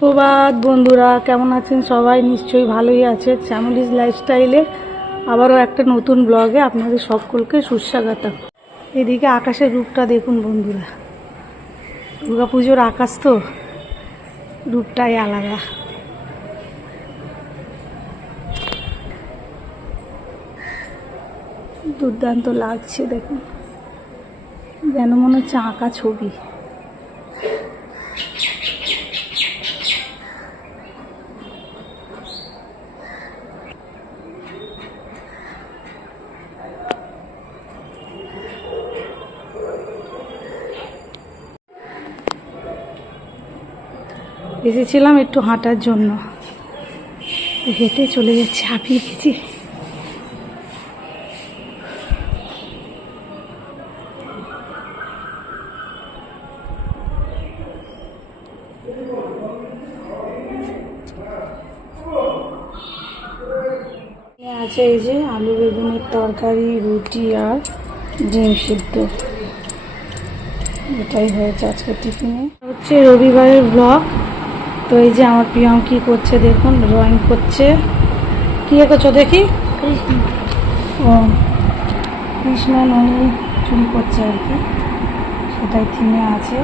সুপ্রভাত বন্ধুরা, কেমন আছেন সবাই? নিশ্চয়ই ভালোই আছে শ্যামলিজ লাইফস্টাইলে আবারও একটা নতুন ব্লগে আপনাদের সকলকে সুস্বাগত এদিকে আকাশের রূপটা দেখুন বন্ধুরা। দুর্গাপুজোর আকাশ তো রূপটাই আলাদা। দুর্দান্ত লাগছে দেখুন। যেন মনে হচ্ছে আঁকা ছবি। এসেছিলাম একটু হাঁটার জন্য। হেঁটে চলে যাচ্ছে, হাঁপিয়ে গেছি। আছে এই যে আলু বেগুনের তরকারি, রুটি আর ডিম সিদ্ধ। এটাই হয়েছে আজকে টিফিনে। হচ্ছে রবিবারের ব্লগ তো এই যে আমার প্রিয়ম কি করছে দেখুন ড্রয়িং করছে। কি করছ দেখি? ও কৃষ্ণ ননি চুরি করছে আর কি। সেটাই থিমে আছে।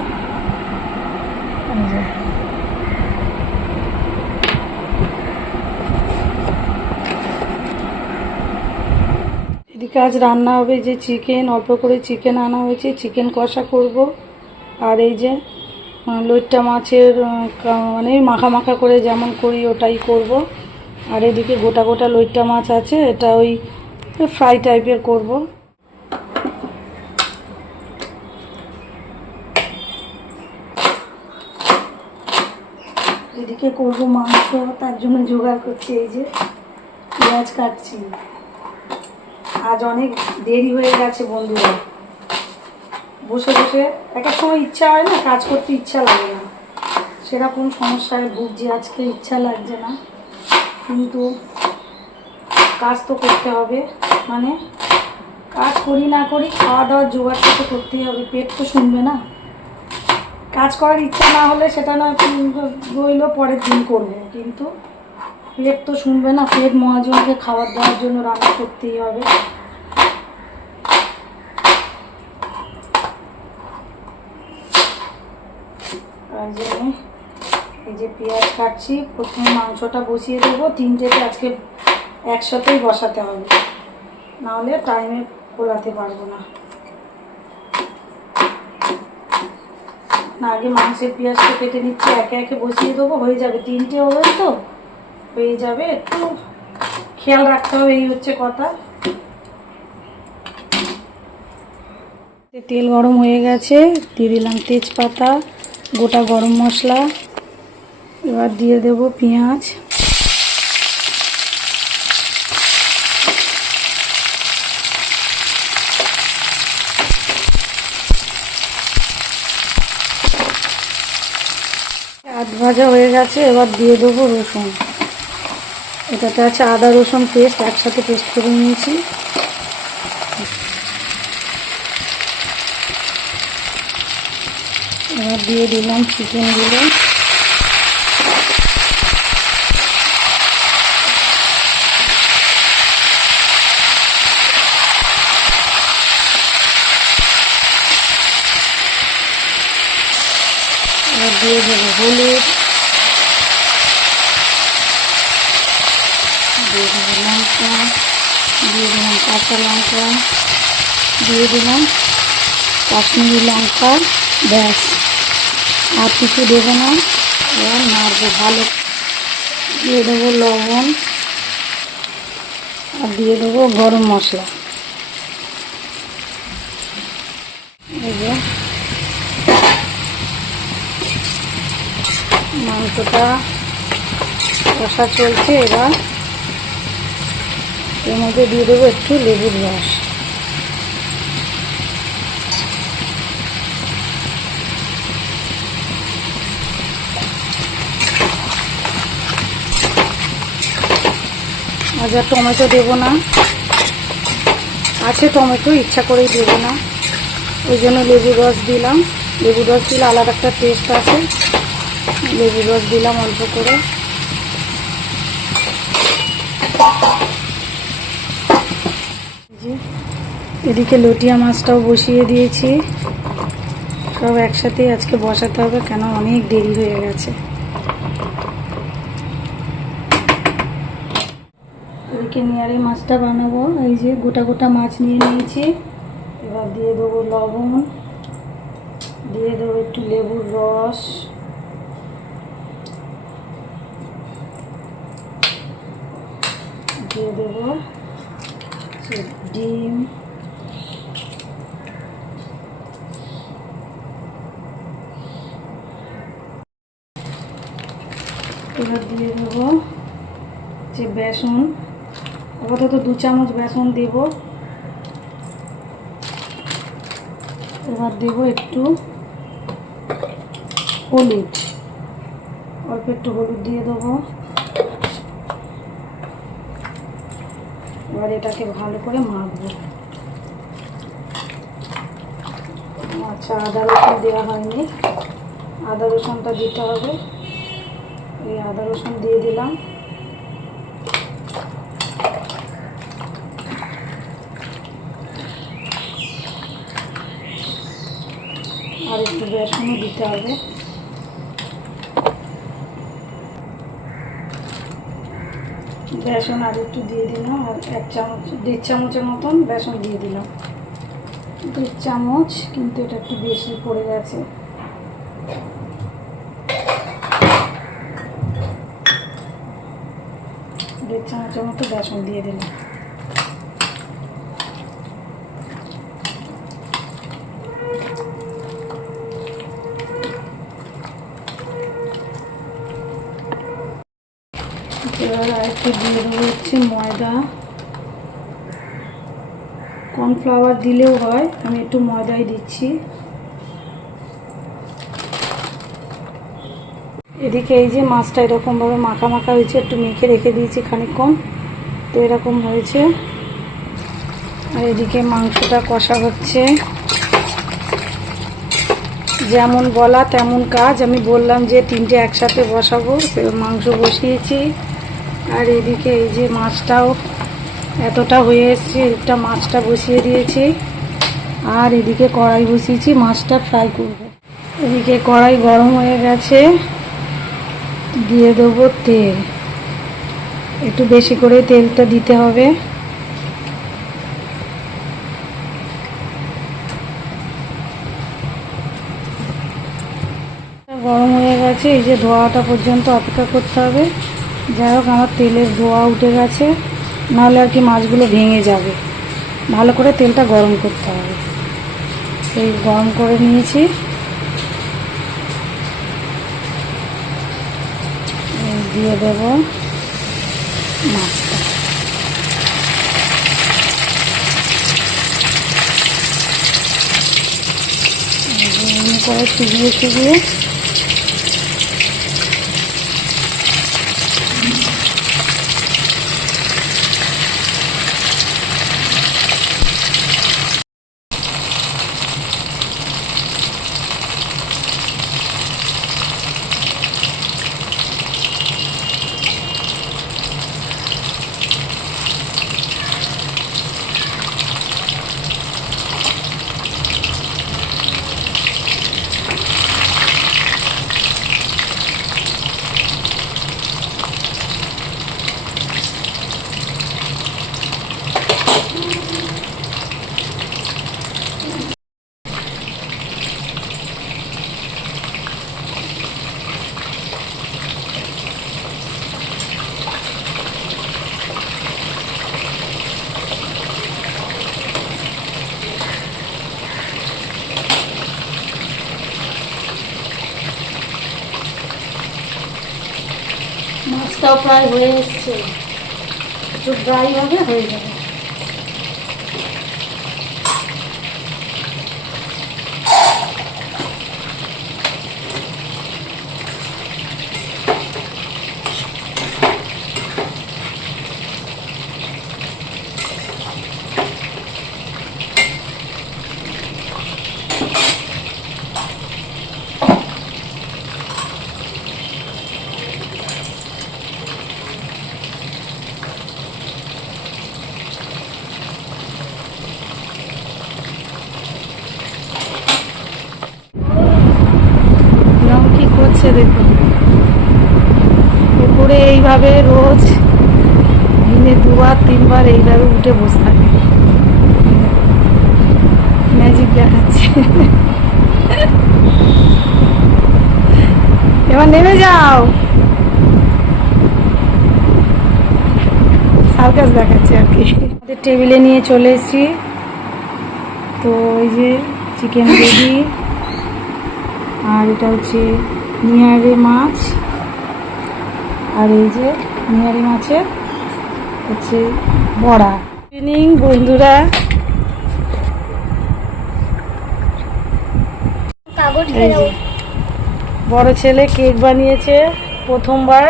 এদিকে আজ রান্না হবে যে চিকেন অল্প করে চিকেন আনা হয়েছে। চিকেন কষা করব। আর এই যে লইট্টা মাছের কা- মানে মাখা মাখা করে যেমন করি ওটাই করব। আর এদিকে গোটা গোটা লইট্টা মাছ আছে, এটা ওই ফ্রাই টাইপের করব। এদিকে করব মাংস, তার জন্য জোগাড় করছি এই যে পেঁয়াজ কাটছি। আজ অনেক দেরি হয়ে গেছে বন্ধুরা। বসে বসে এক এক সময় ইচ্ছা হয় না, কাজ করতে ইচ্ছা লাগে না। সেরকম সমস্যায় ভুগছি, আজকে ইচ্ছা লাগছে না। কিন্তু কাজ তো করতে হবে মানে কাজ করি না করি খাওয়া দাওয়ার জোগাড়টা তো করতেই হবে, পেট তো শুনবে না। কাজ করার ইচ্ছা না হলে সেটা না রইল, পরের দিন করব। কিন্তু পেট তো শুনবে না, পেট মহাজনকে খাবার দেওয়ার জন্য রান্না করতেই হবে তাই জন্য এই যে পেঁয়াজ কাটছি প্রথমে মাংসটা বসিয়ে দেবো, তিনটেতে আজকে একসাথেই বসাতে হবে। নাহলে টাইমে পোলাতে পারব না। না, আগে মাংসের পেঁয়াজটা কেটে নিচ্ছি, একে একে বসিয়ে দেবো, হয়ে যাবে তিনটে হবে তো। হয়ে যাবে, একটু খেয়াল রাখতে হবে, এই হচ্ছে কথা। তেল গরম হয়ে গেছে, দিয়ে দিলাম তেজপাতা, গোটা গরম মশলা। এবার দিয়ে দেব পেঁয়াজ। আধ ভাজা হয়ে গেছে, এবার দিয়ে দেবো রসুন। এটাতে আছে আদা, রসুন পেস্ট, একসাথে পেস্ট করে নিয়েছি। এবার দিয়ে দিলাম চিকেনগুলো এবার দিয়ে দেবো হলুদ। দিয়ে দেবো লঙ্কা। দিয়ে দিলাম কাঁচা লঙ্কা। দিয়ে দিলাম কাশ্মীরি লঙ্কা। ব্যাস। আর কিছু দেবো না। এবার নাড়বো ভালো। দিয়ে দেবো লবণ। আর দিয়ে দেবো গরম মশলা। এই মাংসটা কষা চলছে এবার। এর মধ্যে দিয়ে দেবো একটু লেবুর রস। আর টমেটো দেবো না, আছে টমেটো, ইচ্ছা করেই দেবো না। ওই জন্য লেবু রস দিলাম। লেবু রস দিলে আলাদা একটা টেস্ট আছে লেবু রস দিলাম অল্প করে। এদিকে লটিয়া মাছটাও বসিয়ে দিয়েছি। সব একসাথেই আজকে বসাতে হবে, কেন অনেক দেরি হয়ে গেছে। এদিকে নিয়ারে মাছটা বানাবো। এই যে গোটা গোটা মাছ নিয়ে নিয়েছি। এবার দিয়ে দেবো লবণ, দিয়ে দেবো একটু লেবুর রস। দিয়ে দেবো। ডিম। এবার দিয়ে দেবো যে বেসন। আপাতত দু চামচ বেসন দেব। এবার দেব একটু হলুদ। অল্প একটু হলুদ দিয়ে দেবো। এবার এটাকে ভালো করে মাখবো। আচ্ছা আদা রসুন দেওয়া হয়নি। আদা রসুনটা দিতে হবে। এই আদা রসুন দিয়ে দিলাম। আর একটু বেসনও দিতে হবে। বেসন আর একটু দিয়ে দিলাম, আর এক চামচ, দেড় চামচের মতন বেসন দিয়ে দিলাম। দেড় চামচ, কিন্তু এটা একটু বেশি পড়ে গেছে। দেড় চামচের মতো বেসন দিয়ে দিলাম। এবার একটু দিয়ে দেবো হচ্ছে ময়দা। কর্নফ্লাওয়ার দিলেও হয়, আমি একটু ময়দাই দিচ্ছি। এদিকে এই যে মাছটা এরকমভাবে মাখা মাখা হয়েছে, একটু মেখে রেখে দিয়েছি খানিকক্ষণ, তো এরকম হয়েছে। আর এদিকে মাংসটা কষা হচ্ছে। যেমন বলা তেমন কাজ, আমি বললাম যে তিনটে একসাথে বসাবো, মাংস বসিয়েছি। আর এদিকে এই যে মাছটাও এতটা হয়ে এসছে, একটা মাছটা বসিয়ে দিয়েছি। আর এদিকে কড়াই বসিয়েছি, মাছটা ফ্রাই করব। এদিকে কড়াই গরম হয়ে গেছে, দিয়ে দেবো তেল। একটু বেশি করে তেলটা দিতে হবে। গরম হয়ে গেছে, এই যে ধোয়াটা পর্যন্ত অপেক্ষা করতে হবে। যাই হোক, আমার তেলের ধোয়া উঠে গেছে। নাহলে আর কি মাছগুলো ভেঙে যাবে। ভালো করে তেলটা গরম করতে হবে। সেই গরম করে নিয়েছি। দিয়ে দেব মাছটা। করে চুবিয়ে চুবিয়ে মাছটাও প্রায় হয়ে এসছে। একটু ড্রাই হবে হয়ে যাবে। দেখুন। উপরে এইভাবে রোজ দিনে দুবার, তিনবার এইভাবে উঠে বসে থাকে। ম্যাজিক দেখাচ্ছে। এবার নেমে যাও। সার্কাস দেখাচ্ছে আর কি। টেবিলে নিয়ে চলে এসেছি। তো এই যে চিকেন রেডি আর এটা হচ্ছে নিয়ারে মাছ। আর এই যে নিয়ারি মাছের হচ্ছে বড়া। ইভিনিং বন্ধুরা। বড় ছেলে কেক বানিয়েছে প্রথমবার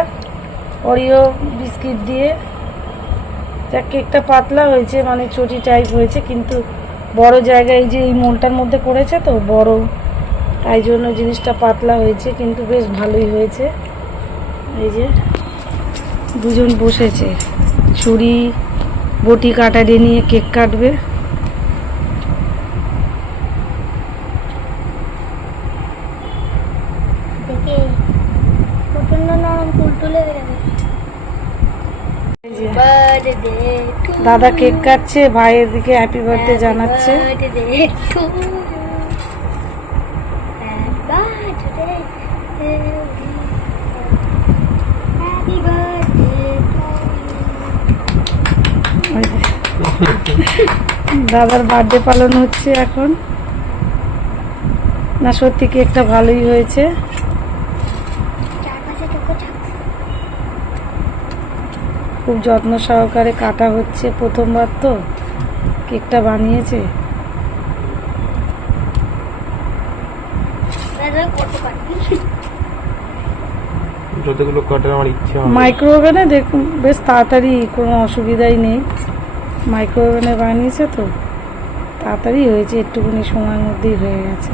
অরিও বিস্কিট দিয়ে। যা কেকটা পাতলা হয়েছে মানে চটি টাইপ হয়েছে কিন্তু বড় জায়গায় এই যে এই মোলটার মধ্যে করেছে তো বড় তাই জন্য জিনিসটা পাতলা হয়েছে কিন্তু বেশ ভালোই হয়েছে। এই যে দুজন বসেছে। ছুরি বটি কাটারি নিয়ে কেক কাটবে। দাদা কেক কাটছে ভাইয়ের দিকে হ্যাপি বার্থডে জানাচ্ছে birthday to birthday happy birthday ওই যে। দাদার বার্থডে পালন হচ্ছে এখন। না সত্যি কেকটা ভালোই হয়েছে। খুব যত্ন সহকারে কাটা হচ্ছে প্রথমবার তো। কেকটা বানিয়েছে। কত পারবি যতগুলো কাটার আমার ইচ্ছা হবে। দেখুন বেশ তাড়াতাড়ি কোনো অসুবিধাই নেই। মাইক্রো ওভেনে বানিয়েছে তো তাড়াতাড়ি হয়েছে একটুখানি সময়ের মধ্যেই হয়ে গেছে।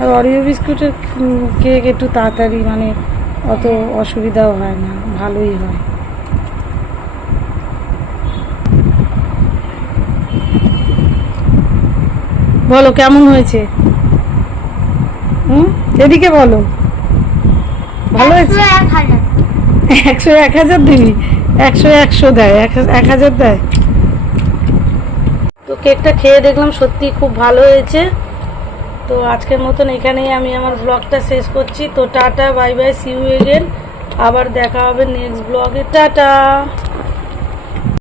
আর অরিও বিস্কুটের কেক একটু তাড়াতাড়ি মানে অত অসুবিধাও হয় না ভালোই হয়। বলো কেমন হয়েছে? হুম? এদিকে বলো। ভালো হয়েছে? একশো এক হাজার দিবি? একশো একশো দেয়, এক- হাজার দেয়। তো কেকটা খেয়ে দেখলাম সত্যি খুব ভালো হয়েছে। তো আজকের মতন এখানেই আমি আমার ব্লগটা শেষ করছি। তো tata, bye bye see you again আবার দেখা হবে নেক্সট ব্লগে টাটা!